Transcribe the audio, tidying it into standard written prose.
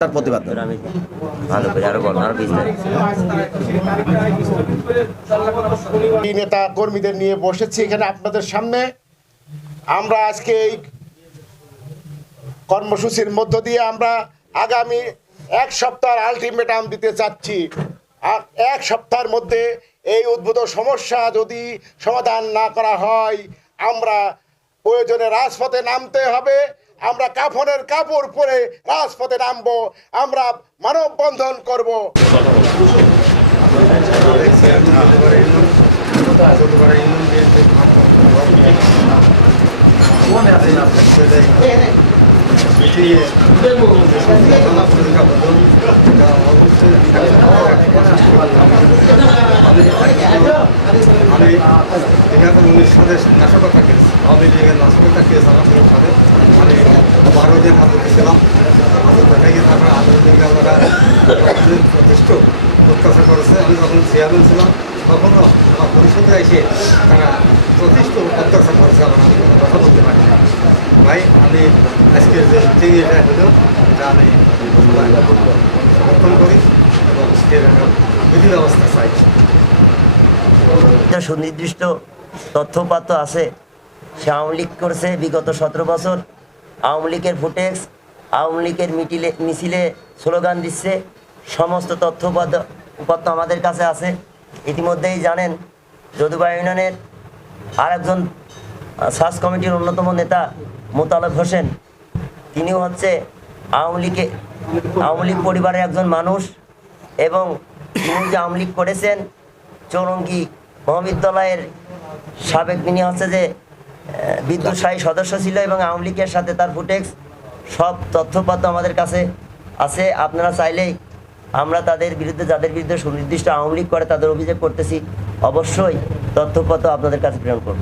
তার প্রতিবাদ আমি ভালো করে আরো বলবো আরো বিস্তারিত। নেতা কর্মীদের নিয়ে বসেছি এখানে আপনাদের সামনে। আমরা আজকে এই কর্মসূচির মধ্য দিয়ে আমরা আগামী এক সপ্তাহ আলটিমেটাম দিতে চাচ্ছি। এক সপ্তাহের মধ্যে এই উদ্ভূত সমস্যা যদি সমাধান না করা হয় আমরা প্রয়োজনে রাজপথে নামতে হবে। আমরা কাফনের কাপড় পরে রাজপথে নামবো, আমরা মানববন্ধন করব। আমি 2019 সালে নাশকতা কেস, আওয়ামী লীগের নাশকতা কেস আমাদের সাথে আমি 12 দিন হাজতে ছিলাম। হাজতে গিয়ে তারপরে আওয়ামী লীগ আমরা যথেষ্ট অত্যাচার করেছে। আমি যখন চেয়ারম্যান ছিলাম তখনও আমার পরিষদে এসে তারা যথেষ্ট অত্যাচার করেছে। আমার আমি কোনো কথা বলতে পারি না। ভাই আমি আজকের যে এটা হলো এটা আমি সমর্থন করি এবং বিধি ব্যবস্থা চাই। সুনির্দিষ্ট তথ্যপাত্র আছে, সে আওয়ামী লীগ করেছে বিগত 17 বছর। আওয়ামী লীগের ফুটেজ, আওয়ামী লীগের মিছিলে স্লোগান দিচ্ছে, সমস্ত তথ্যপাত্র আমাদের কাছে আছে। ইতিমধ্যেই জানেন যদুবা ইউনিয়নের আরেকজন সার্চ কমিটির অন্যতম নেতা মোতালেব হোসেন, তিনিও হচ্ছে আওয়ামী লীগ পরিবারের একজন মানুষ এবং তিনি যে আওয়ামী লীগ করেছেন চৌরঙ্গি মহাবিদ্যালয়ের সাবেক, তিনি হচ্ছে যে বিদ্যুৎসাহী সদস্য ছিল এবং আওয়ামী লীগের সাথে তার ফুটেজ সব তথ্যপাত্র আমাদের কাছে আছে। আপনারা চাইলেই আমরা তাদের বিরুদ্ধে, যাদের বিরুদ্ধে সুনির্দিষ্ট আওয়ামী লীগ করে তাদের অভিযোগ করতেছি, অবশ্যই তথ্যপাত্র আপনাদের কাছে প্রেরণ করব।